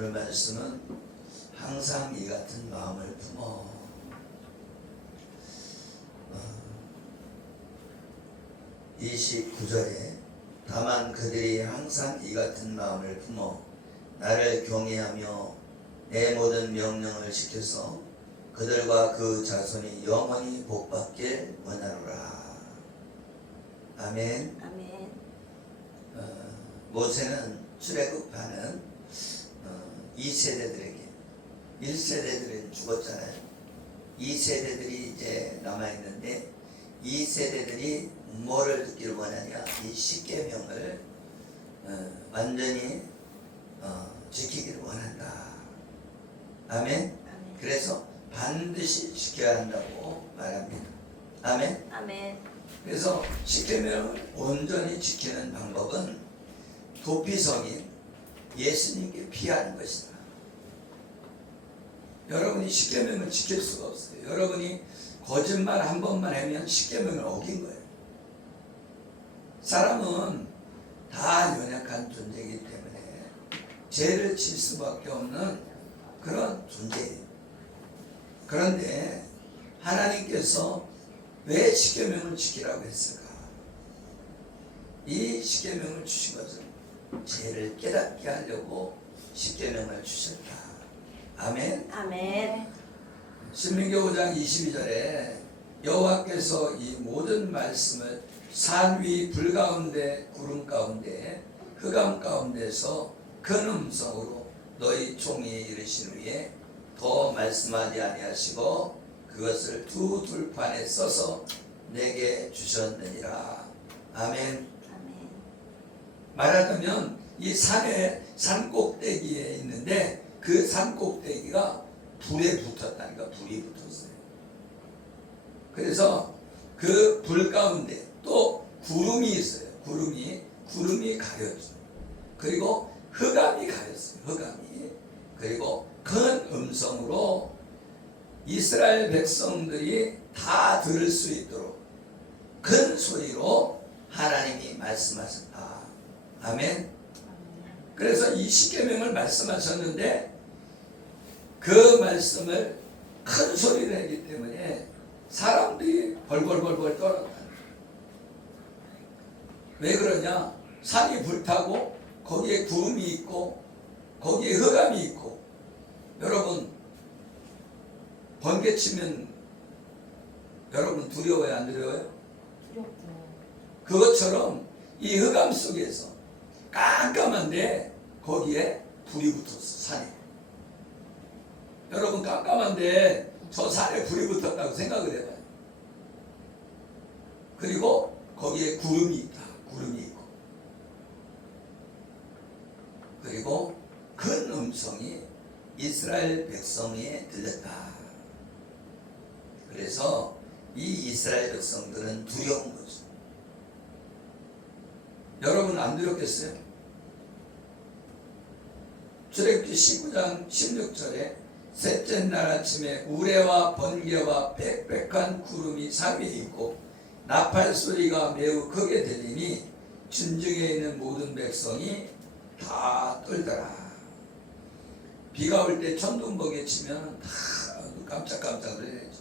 오늘 말씀은 항상 이 같은 마음을 품어. 29절에 다만 그들이 항상 이 같은 마음을 품어 나를 경외하며 내 모든 명령을 지켜서 그들과 그 자손이 영원히 복받길 원하노라. 아멘. 아멘. 모세는 출애굽하는 2세대들에게 1세대들은 죽었잖아요. 2세대들이 이제 남아있는데 2세대들이 뭐를 듣기를 원하냐? 이 십계명을 완전히 지키기를 원한다. 아멘. 아멘. 그래서 반드시 지켜야 한다고 말합니다. 아멘. 아멘. 그래서 십계명을 온전히 지키는 방법은 도피성인 예수님께 피하는 것이다. 여러분이 십계명을 지킬 수가 없어요. 여러분이 거짓말 한 번만 하면 십계명을 어긴 거예요. 사람은 다 연약한 존재이기 때문에 죄를 질 수밖에 없는 그런 존재예요. 그런데 하나님께서 왜 십계명을 지키라고 했을까? 이 십계명을 주신 것은 죄를 깨닫게 하려고 십계명을 주셨다. 아멘. 아멘. 신명기 5장 22절에 여호와께서 이 모든 말씀을 산 위 불 가운데 구름 가운데 흑암 가운데서 큰 음성으로 너희 종이에 이르신 후에 더 말씀하지 아니하시고 그것을 두 들판에 써서 내게 주셨느니라. 아멘. 아멘. 말하자면 이 산 꼭대기에 있는데 그 산 꼭대기가 불에 붙었다니까. 불이 붙었어요. 그래서 그 불 가운데 또 구름이 있어요. 구름이 가렸죠. 그리고 흑암이 가렸어요. 흑암이. 그리고 큰 음성으로 이스라엘 백성들이 다 들을 수 있도록 큰 소리로 하나님이 말씀하셨다. 아멘. 그래서 이 십계명을 말씀하셨는데 그 말씀을 큰 소리로 했기 때문에 사람들이 벌벌벌벌 떨어요. 왜 그러냐? 산이 불타고 거기에 구름이 있고 거기에 흑암이 있고, 여러분 번개 치면 여러분 두려워요, 안 두려워요? 두렵죠. 그것처럼 이 흑암 속에서 깜깜한데 거기에 불이 붙었어. 산에. 여러분 깜깜한데 저 산에 불이 붙었다고 생각을 해봐요. 그리고 거기에 구름이 있다. 구름이 있고, 그리고 큰 음성이 이스라엘 백성에 들렸다. 그래서 이 이스라엘 백성들은 두려운 거죠. 여러분 안 두렵겠어요? 출애굽기 19장 16절에 셋째 날 아침에 우레와 번개와 빽빽한 구름이 산 위에 있고 나팔 소리가 매우 크게 들리니 진중에 있는 모든 백성이 다 떨더라. 비가 올 때 천둥번개 치면 다 깜짝깜짝 놀라죠.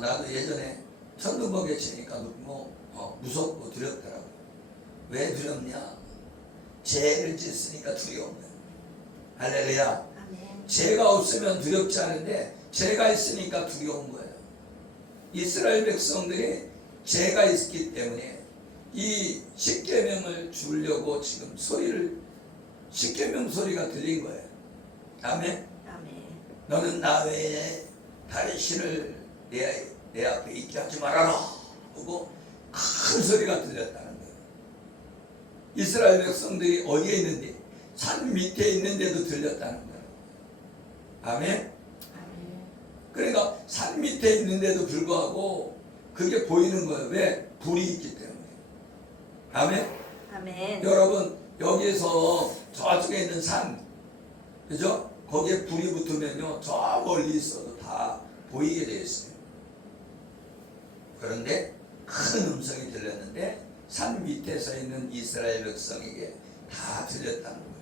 나도 예전에 천둥번개 치니까 무섭고 두렵더라고. 왜 두렵냐? 죄를 짓으니까 두려운 거예요. 할렐루야. 아멘. 죄가 없으면 두렵지 않은데 죄가 있으니까 두려운 거예요. 이스라엘 백성들이 죄가 있기 때문에 이 십계명을 주려고 지금 십계명 소리가 들린 거예요. 아멘. 아멘. 너는 나 외에 다른 신을 내 앞에 있게 하지 말아라 하고 큰 소리가 들렸다는 거예요. 이스라엘 백성들이 어디에 있는데? 산 밑에 있는데도 들렸다는 거예요. 아멘. 아멘. 그러니까 산 밑에 있는데도 불구하고 그게 보이는 거예요. 왜? 불이 있기 때문에. 아멘. 아멘. 여러분 여기에서 저쪽에 있는 산, 그죠? 거기에 불이 붙으면요 저 멀리 있어도 다 보이게 되어 있어요. 그런데 큰 음성이 들렸는데 산 밑에 서 있는 이스라엘 백성에게 다 들렸다는 거예요.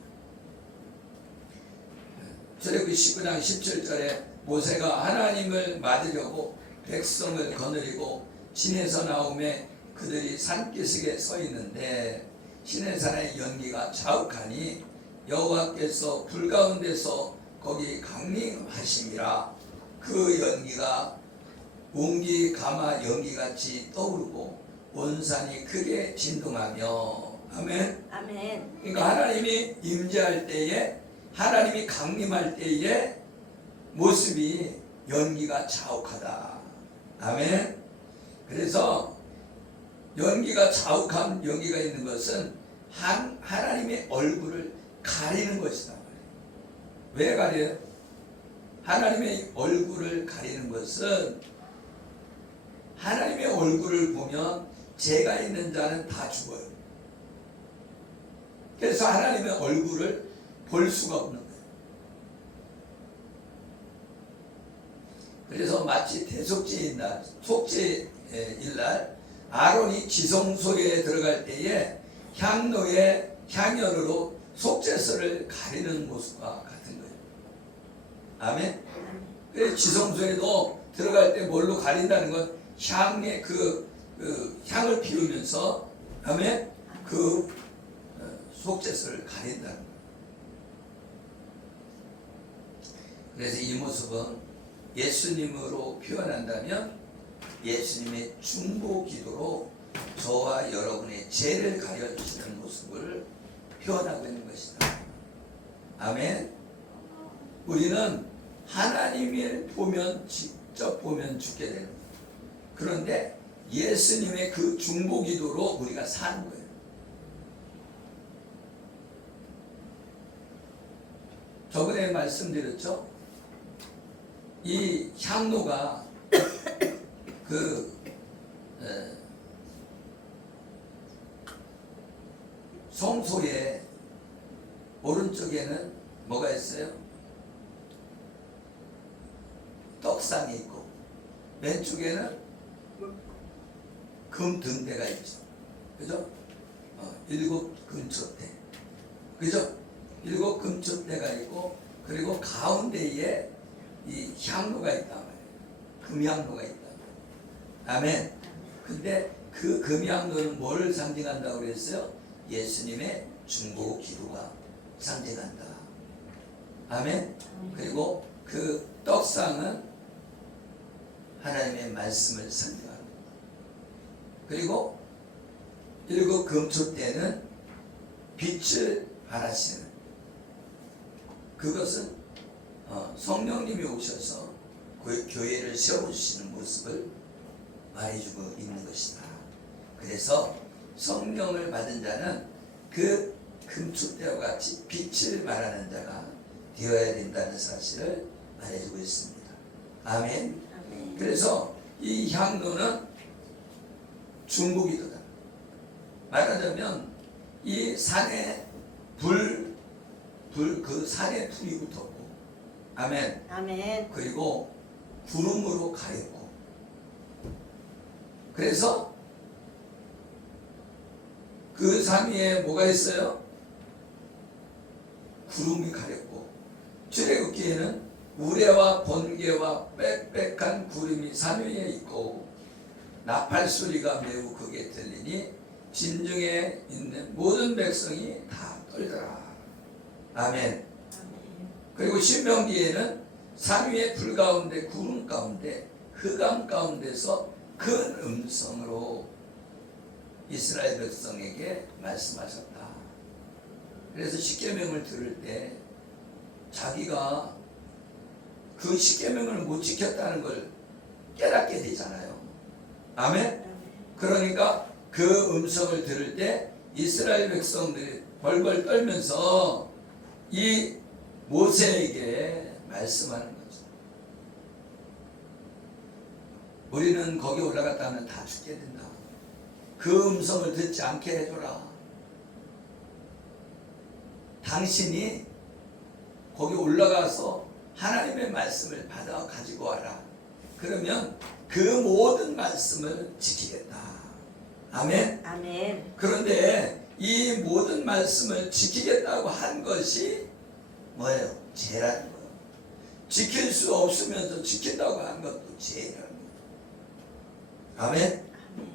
출애굽기 19장 17절에 모세가 하나님을 맞으려고 백성을 거느리고 시내에서 나오매 그들이 산기슭에 서 있는데 시내산의 연기가 자욱하니 여호와께서 불 가운데서 거기 강림하심이라. 그 연기가 웅기 가마 연기같이 떠오르고 온 산이 크게 진동하며. 아멘. 아멘. 그러니까 하나님이 임재할 때에, 하나님이 강림할 때의 모습이 연기가 자욱하다. 아멘. 그래서 연기가 자욱한 연기가 있는 것은 하나님의 얼굴을 가리는 것이다. 왜 가려요? 하나님의 얼굴을 가리는 것은 하나님의 얼굴을 보면 죄가 있는 자는 다 죽어요. 그래서 하나님의 얼굴을 볼 수가 없는 거예요. 그래서 마치 대속죄의 날, 속죄의 날 아론이 지성소에 들어갈 때에 향로의 향연으로 속죄서를 가리는 모습과 같은 거예요. 아멘. 그래서 지성소에도 들어갈 때 뭘로 가린다는 건 향의 그 향을 피우면서, 아멘, 그 속죄서를 가린다는 거예요. 그래서 이 모습은 예수님으로 표현한다면 예수님의 중보 기도로 저와 여러분의 죄를 가려주시는 모습을 표현하고 있는 것이다. 아멘. 우리는 하나님을 보면, 직접 보면 죽게 되는 거예요. 그런데 예수님의 그 중보 기도로 우리가 사는 거예요. 저번에 말씀드렸죠? 이 향로가 성소의 오른쪽에는 뭐가 있어요? 떡상이 있고 왼쪽에는 금 등대가 있죠. 그죠? 7 금초대. 그죠? 7 금초대가 있고, 그리고 가운데에 이 향로가 있단 말이에요. 금향로가 있단 말이에요. 아멘. 근데 그 금향로는 뭐를 상징한다고 그랬어요? 예수님의 중보 기도가 상징한다. 아멘. 그리고 그 떡상은 하나님의 말씀을 상징합니다. 그리고 7 금초대는 빛을 발하시는, 그것은 성령님이 오셔서 그 교회를 세워주시는 모습을 말해주고 있는 것이다. 그래서 성령을 받은 자는 그 금초대와 같이 빛을 발하는 자가 되어야 된다는 사실을 말해주고 있습니다. 아멘. 아멘. 그래서 이 향로는 중보기도다. 말하자면 이 산에 그 산에 불이 붙었고, 아멘. 아멘. 그리고 구름으로 가렸고, 그래서 그 산 위에 뭐가 있어요? 구름이 가렸고, 출애굽기에는 우레와 번개와 빽빽한 구름이 산 위에 있고 나팔 소리가 매우 크게 들리니 진중에 있는 모든 백성이 다 떨더라. 아멘. 그리고 신명기에는 산 위에 불 가운데 구름 가운데 흑암 가운데서 큰 음성으로 이스라엘 백성에게 말씀하셨다. 그래서 십계명을 들을 때 자기가 그 십계명을 못 지켰다는 걸 깨닫게 되잖아요. 아멘. 그러니까 그 음성을 들을 때 이스라엘 백성들이 벌벌 떨면서 이 모세에게 말씀하는 거죠. 우리는 거기 올라갔다 하면 다 죽게 된다. 그 음성을 듣지 않게 해줘라. 당신이 거기 올라가서 하나님의 말씀을 받아 가지고 와라. 그러면 그 모든 말씀을 지키겠다. 아멘. 아멘. 그런데 이 모든 말씀을 지키겠다고 한 것이 뭐예요? 죄라는 거예요. 지킬 수 없으면서 지킨다고 하는 것도 죄라는 거예요. 아멘. 아멘.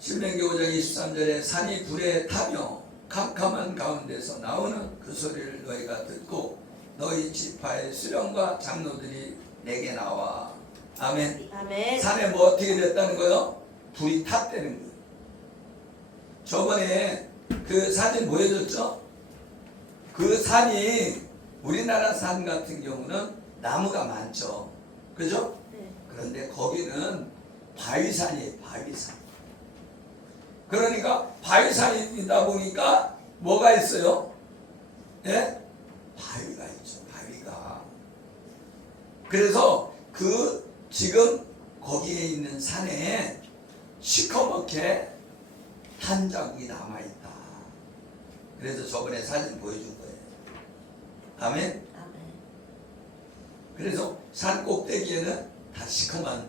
신명기 5장 23절에 산이 불에 타며 캄캄한 가운데서 나오는 그 소리를 너희가 듣고 너희 지파의 수령과 장로들이 내게 나와. 아멘. 아멘. 산에 뭐 어떻게 됐다는 거요? 불이 탔다는 거예요. 저번에 그 사진 보여줬죠? 그 산이 우리나라 산 같은 경우는 나무가 많죠. 그죠? 네. 그런데 거기는 바위산이에요. 바위산. 그러니까 바위산이다 보니까 뭐가 있어요? 예? 바위가 있죠. 바위가. 그래서 그 지금 거기에 있는 산에 시커멓게 탄 자국이 남아있다. 그래서 저번에 사진 보여준 거예요. 아멘. 아멘. 그래서 산 꼭대기에는 다 시커먼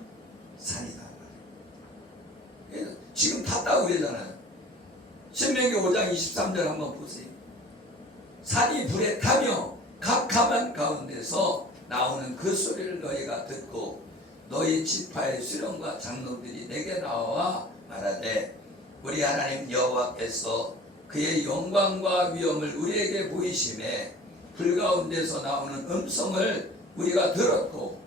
산이다. 그래서 지금 탔다고 그러잖아요. 신명기 5장 23절 한번 보세요. 산이 불에 타며 캄캄한 가운데서 나오는 그 소리를 너희가 듣고 너희 지파의 수령과 장로들이 내게 나와 말하되 우리 하나님 여호와께서 그의 영광과 위엄을 우리에게 보이심에 불 가운데서 나오는 음성을 우리가 들었고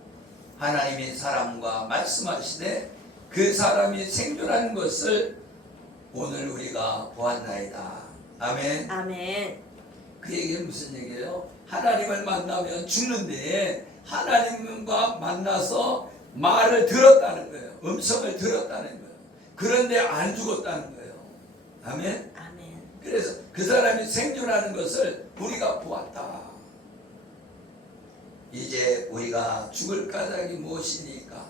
하나님이 사람과 말씀하시되 그 사람이 생존하는 것을 오늘 우리가 보았나이다. 아멘. 아멘. 그 얘기는 무슨 얘기예요? 하나님을 만나면 죽는데 하나님과 만나서 말을 들었다는 거예요. 음성을 들었다는 거예요. 그런데 안 죽었다는 거예요. 아멘. 아멘. 그래서 그 사람이 생존하는 것을 우리가 보았다. 이제 우리가 죽을 까닭이 무엇이니까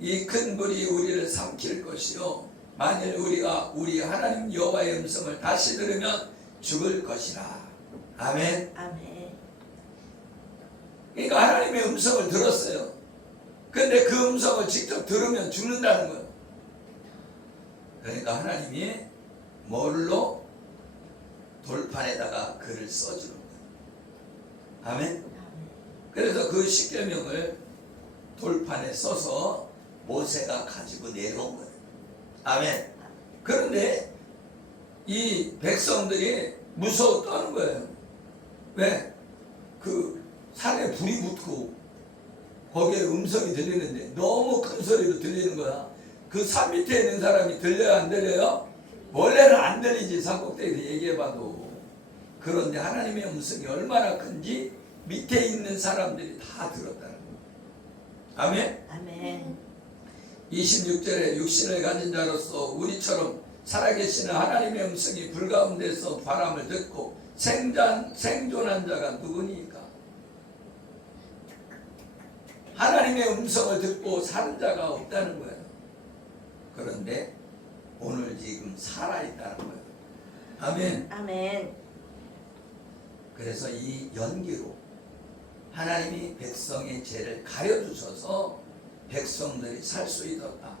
이 큰 불이 우리를 삼킬 것이요 만일 우리가 우리 하나님 여호와의 음성을 다시 들으면 죽을 것이라. 아멘. 아멘. 그러니까 하나님의 음성을 들었어요. 근데 그 음성을 직접 들으면 죽는다는 거예요. 그러니까 하나님이 뭘로 돌판에다가 글을 써주는 거예요. 아멘. 그래서 그 십계명을 돌판에 써서 모세가 가지고 내려온 거예요. 아멘. 그런데 이 백성들이 무서워 떠는 거예요. 왜? 그 산에 불이 붙고 거기에 음성이 들리는데 너무 큰 소리로 들리는 거야. 그 산 밑에 있는 사람이 들려요, 안 들려요? 원래는 안 들리지, 산 꼭대기에서 얘기해봐도. 그런데 하나님의 음성이 얼마나 큰지 밑에 있는 사람들이 다 들었다는 거예요. 아멘. 아멘. 26절에 육신을 가진 자로서 우리처럼 살아계시는 하나님의 음성이 불 가운데서 바람을 듣고 생존한 자가 누구니까? 하나님의 음성을 듣고 사는 자가 없다는 거예요. 그런데 오늘 지금 살아있다는 거예요. 아멘. 아멘. 그래서 이 연기로 하나님이 백성의 죄를 가려주셔서 백성들이 살 수 있었다.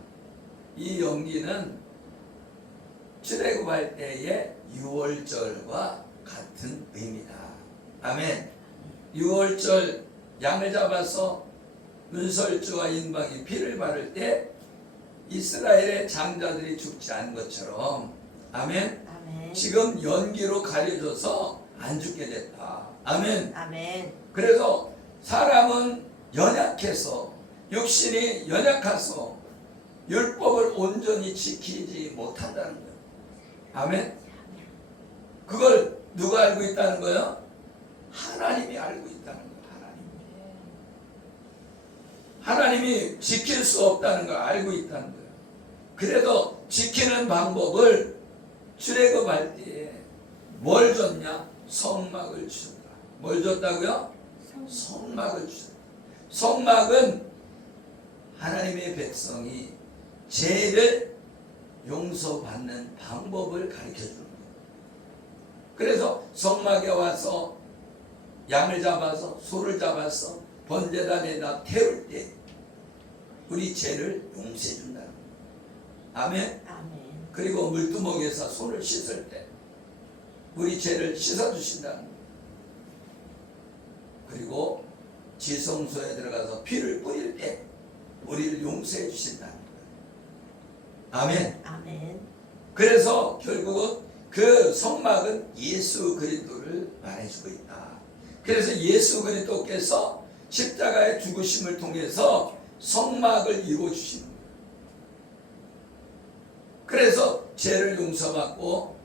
이 연기는 출애굽할 때의 유월절과 같은 의미다. 아멘. 유월절 양을 잡아서 눈설주와 인방이 피를 바를 때 이스라엘의 장자들이 죽지 않은 것처럼 아멘. 아멘. 지금 연기로 가려져서 안 죽게 됐다. 아멘. 아멘. 그래서 사람은 연약해서 육신이 연약해서 율법을 온전히 지키지 못한다는 거예요. 아멘. 그걸 누가 알고 있다는 거예요? 하나님이 알고 있다는 거예요. 하나님이 지킬 수 없다는 걸 알고 있다는 거예요. 그래도 지키는 방법을 출애굽할 때에 뭘 줬냐? 성막을 주셨다. 뭘 줬다고요? 성막을 주셨다. 성막은 하나님의 백성이 죄를 용서받는 방법을 가르쳐 주는 거예요. 그래서 성막에 와서 양을 잡아서 소를 잡아서 번제단에다 태울 때 우리 죄를 용서해 준다는 거예요. 아멘. 아멘. 그리고 물두멍에서 손을 씻을 때 우리 죄를 씻어 주신다는 거예요. 그리고 지성소에 들어가서 피를 뿌릴 때 우리를 용서해 주신다는 거예요. 아멘. 아멘. 그래서 결국은 그 성막은 예수 그리스도를 말해주고 있다. 그래서 예수 그리스도께서 십자가의 죽으심을 통해서 성막을 이루어주시는 거예요. 그래서 죄를 용서받고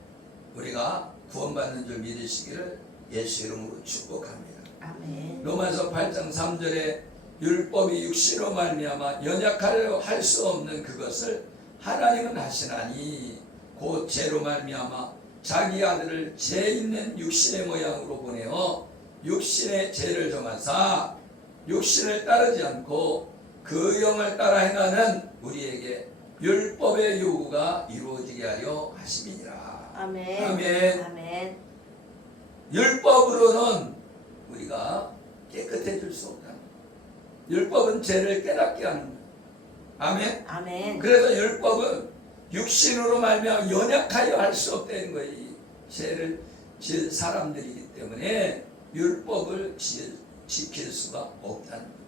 우리가 구원받는 줄 믿으시기를 예수 이름으로 축복합니다. 아멘. 로마서 8장 3절에 율법이 육신으로 말미암아 연약하려 할 수 없는 그것을 하나님은 하시나니 곧 죄로 말미암아 자기 아들을 죄 있는 육신의 모양으로 보내어 육신의 죄를 정하사 육신을 따르지 않고 그 영을 따라 행하는 우리에게 율법의 요구가 이루어지게 하려 하심이니라. 아멘. 아멘. 아멘. 율법으로는 우리가 깨끗해질 수 없다. 율법은 죄를 깨닫게 하는 거예요. 아멘. 아멘. 그래서 율법은 육신으로 말미암아 연약하여 할 수 없다는 거예요. 이 죄를 지을 사람들이기 때문에 율법을 지킬 수가 없다는 거예요.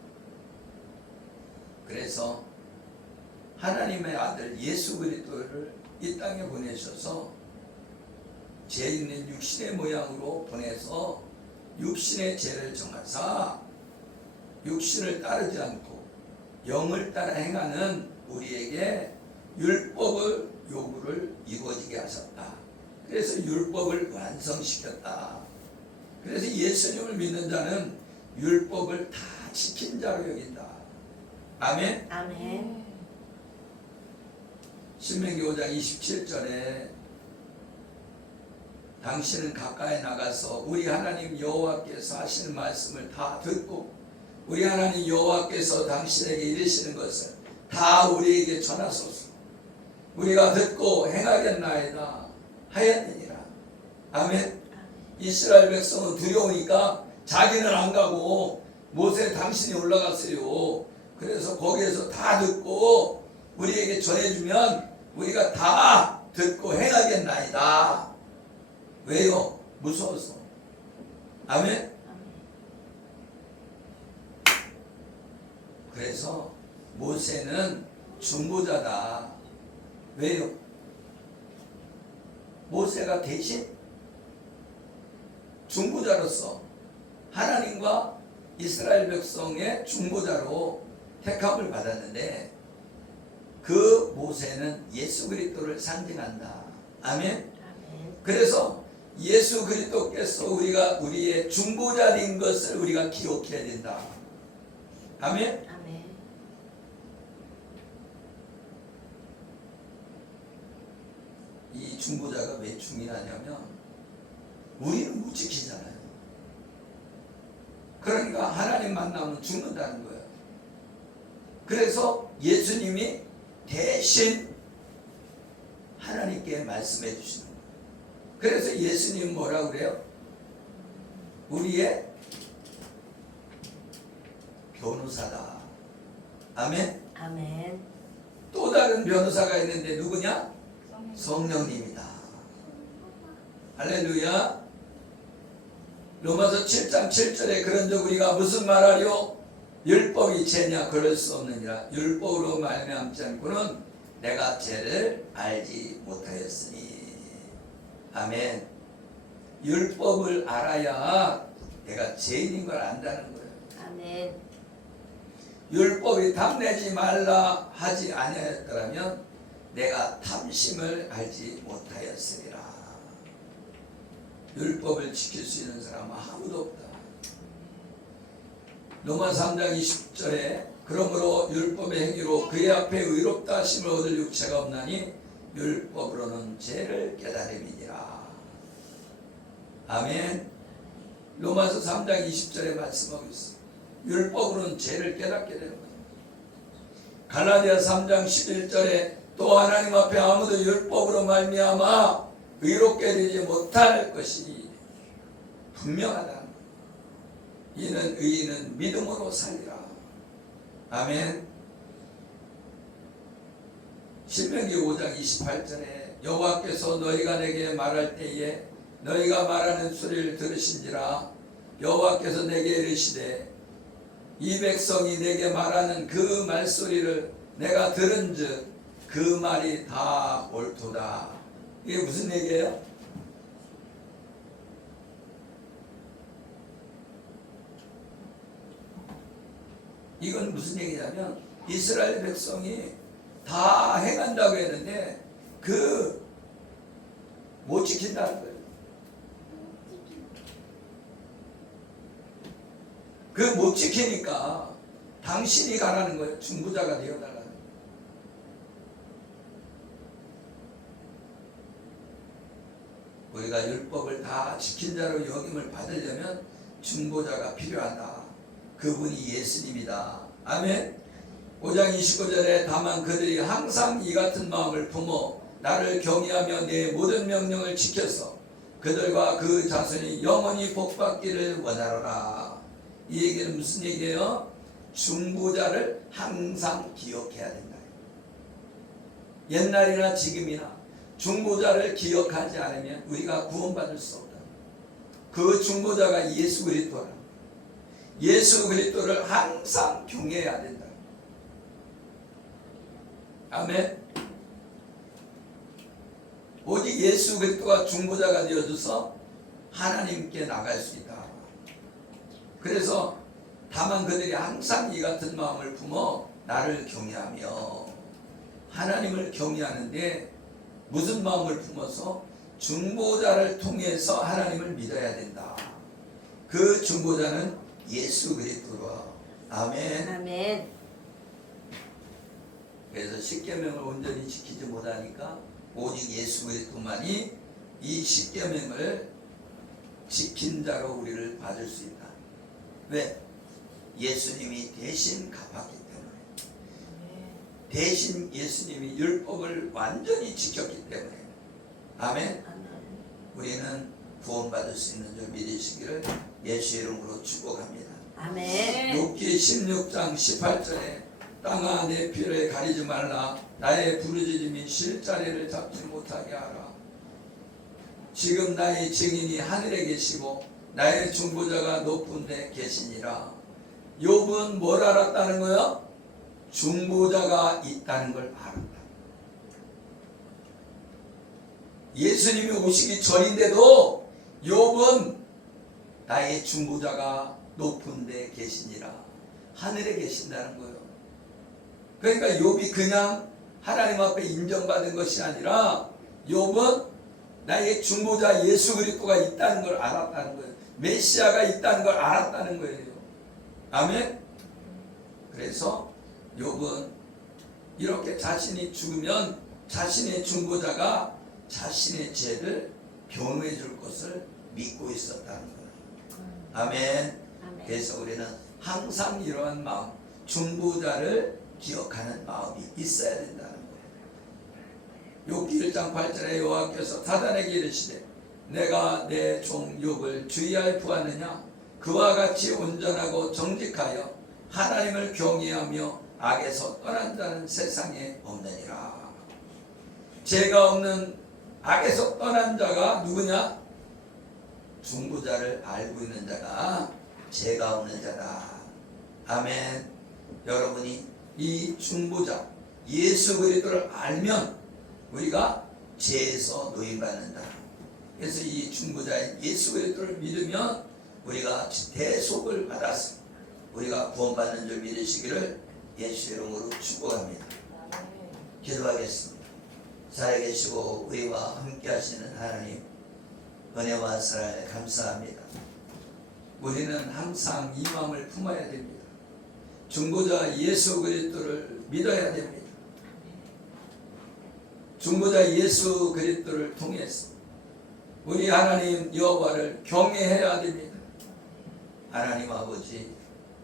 그래서 하나님의 아들 예수 그리스도를 이 땅에 보내셔서 죄 있는 육신의 모양으로 보내서 육신의 죄를 정하사 육신을 따르지 않고 영을 따라 행하는 우리에게 율법을 요구를 이루어지게 하셨다. 그래서 율법을 완성시켰다. 그래서 예수님을 믿는 자는 율법을 다 지킨 자로 여긴다. 아멘. 아멘. 신명기 5장 27절에 당신은 가까이 나가서 우리 하나님 여호와께서 하시는 말씀을 다 듣고 우리 하나님 여호와께서 당신에게 이르시는 것을 다 우리에게 전하소서. 우리가 듣고 행하겠나이다 하였느니라. 아멘. 이스라엘 백성은 두려우니까 자기는 안 가고 모세 당신이 올라갔어요. 그래서 거기에서 다 듣고 우리에게 전해주면 우리가 다 듣고 행하겠나이다. 왜요? 무서워서. 아멘. 그래서 모세는 중보자다. 왜요? 모세가 대신 중보자로서 하나님과 이스라엘 백성의 중보자로 택함을 받았는데 그 모세는 예수 그리스도를 상징한다. 아멘. 아멘. 그래서 예수 그리스도께서 우리가 우리의 중보자인 것을 우리가 기억해야 된다. 아멘. 아멘. 이 중보자가 왜 중요하냐면 우리는 못 지키잖아요. 그러니까 하나님 만나면 죽는다는 거예요. 그래서 예수님이 대신 하나님께 말씀해 주시는 거예요. 그래서 예수님 뭐라고 그래요? 우리의 변호사다. 아멘. 아멘. 또 다른 변호사가 있는데 누구냐? 성령님이다. 할렐루야. 로마서 7장 7절에 그런즉 우리가 무슨 말하리요? 율법이 죄냐? 그럴 수 없느니라. 율법으로 말미암지 않고는 내가 죄를 알지 못하였으니. 아멘. 율법을 알아야 내가 죄인인 걸 안다는 거예요. 아멘. 율법이 탐내지 말라 하지 아니하였더라면 내가 탐심을 알지 못하였으리라. 율법을 지킬 수 있는 사람은 아무도 없다. 로마 3장 20절에 그러므로 율법의 행위로 그의 앞에 의롭다 하심을 얻을 육체가 없나니 율법으로는 죄를 깨달음이니라. 아멘. 로마서 3장 20절에 말씀하고 있습니다. 율법으로는 죄를 깨닫게 되는 거예요. 갈라디아 3장 11절에 또 하나님 앞에 아무도 율법으로 말미암아 의롭게 되지 못할 것이 분명하다. 이는 의인은 믿음으로 살리라. 아멘. 신명기 5장 28절에 여호와께서 너희가 내게 말할 때에 너희가 말하는 소리를 들으신지라 여호와께서 내게 이르시되 이 백성이 내게 말하는 그 말소리를 내가 들은즉 그 말이 다 옳도다. 이게 무슨 얘기예요? 이건 무슨 얘기냐면 이스라엘 백성이 다 행한다고 했는데 못 지킨다는 거예요. 못 지키니까 당신이 가라는 거예요. 중보자가 되어달라는 거예요. 우리가 율법을 다 지킨 자로 여김을 받으려면 중보자가 필요하다. 그분이 예수님이다. 아멘. 5장 29절에 다만 그들이 항상 이 같은 마음을 품어 나를 경외하며 내 모든 명령을 지켜서 그들과 그 자손이 영원히 복받기를 원하노라. 이 얘기는 무슨 얘기예요? 중보자를 항상 기억해야 된다. 옛날이나 지금이나 중보자를 기억하지 않으면 우리가 구원받을 수 없다. 그 중보자가 예수 그리스도라. 예수 그리스도를 항상 경외해야 된다. 아멘. 오직 예수 그리스도가 중보자가 되어줘서 하나님께 나갈 수 있다. 그래서 다만 그들이 항상 이 같은 마음을 품어 나를 경외하며, 하나님을 경외하는데 무슨 마음을 품어서? 중보자를 통해서 하나님을 믿어야 된다. 그 중보자는 예수 그리스도라. 아멘. 아멘. 그래서 십계명을 온전히 지키지 못하니까 오직 예수 그리스도만이 이 십계명을 지킨 자로 우리를 받을 수 있다. 왜? 예수님이 대신 갚았기 때문에. 대신 예수님이 율법을 완전히 지켰기 때문에. 아멘. 우리는 구원받을 수 있는 줄 믿으시기를 예수의 이름으로 축복합니다. 아멘. 욥기 16장 18절에 땅아 내 피를 가리지 말라. 나의 부르짖음이 실자리를 잡지 못하게 하라. 지금 나의 증인이 하늘에 계시고 나의 중보자가 높은 데 계시니라. 욥은 뭘 알았다는 거요? 중보자가 있다는 걸 알았다. 예수님이 오시기 전인데도 욥은 나의 중보자가 높은 데 계시니라. 하늘에 계신다는 거예요. 그러니까 욥이 그냥 하나님 앞에 인정받은 것이 아니라 욥은 나의 중보자 예수 그리스도가 있다는 걸 알았다는 거예요. 메시아가 있다는 걸 알았다는 거예요. 아멘. 그래서 욥은 이렇게 자신이 죽으면 자신의 중보자가 자신의 죄를 변호해 줄 것을 믿고 있었다는 거예요. 아멘. 아멘. 그래서 우리는 항상 이러한 마음, 중보자를 기억하는 마음이 있어야 된다는 거예요. 욥기 1장 8절에 여호와께서 사단에게 이르시되 내가 내 종 욥을 주의하여 구하느냐? 그와 같이 온전하고 정직하여 하나님을 경외하며 악에서 떠난 자는 세상에 없느니라. 죄가 없는 악에서 떠난 자가 누구냐? 중보자를 알고 있는 자가 죄가 없는 자다. 아멘. 여러분이 이 중보자 예수 그리스도를 알면 우리가 죄에서 노임받는다. 그래서 이 중보자인 예수 그리스도를 믿으면 우리가 대속을 받았습니다. 우리가 구원받는 줄 믿으시기를 예수 이름으로 축복합니다. 기도하겠습니다. 살아계시고 우리와 함께 하시는 하나님, 은혜와 사랑에 감사합니다. 우리는 항상 이 마음을 품어야 됩니다. 중보자 예수 그리스도를 믿어야 됩니다. 중보자 예수 그리스도를 통해서 우리 하나님 여호와를 경외해야 됩니다. 하나님 아버지,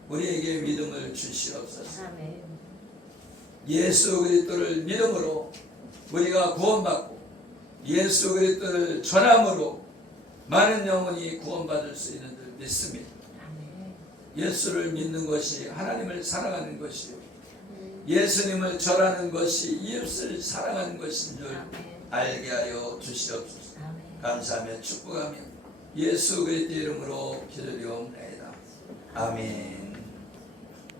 우리에게 믿음을 주시옵소서. 아멘. 예수 그리스도를 믿음으로 우리가 구원받고 예수 그리스도를 전함으로 많은 영혼이 구원받을 수 있는 줄 믿습니다. 아멘. 예수를 믿는 것이 하나님을 사랑하는 것이요, 예수님을 절하는 것이 이웃을 사랑하는 것인 줄 아멘. 알게 하여 주시옵소서. 아멘. 감사하며 축복하며 예수 그리스도의 이름으로 기도드리옵나이다. 아멘.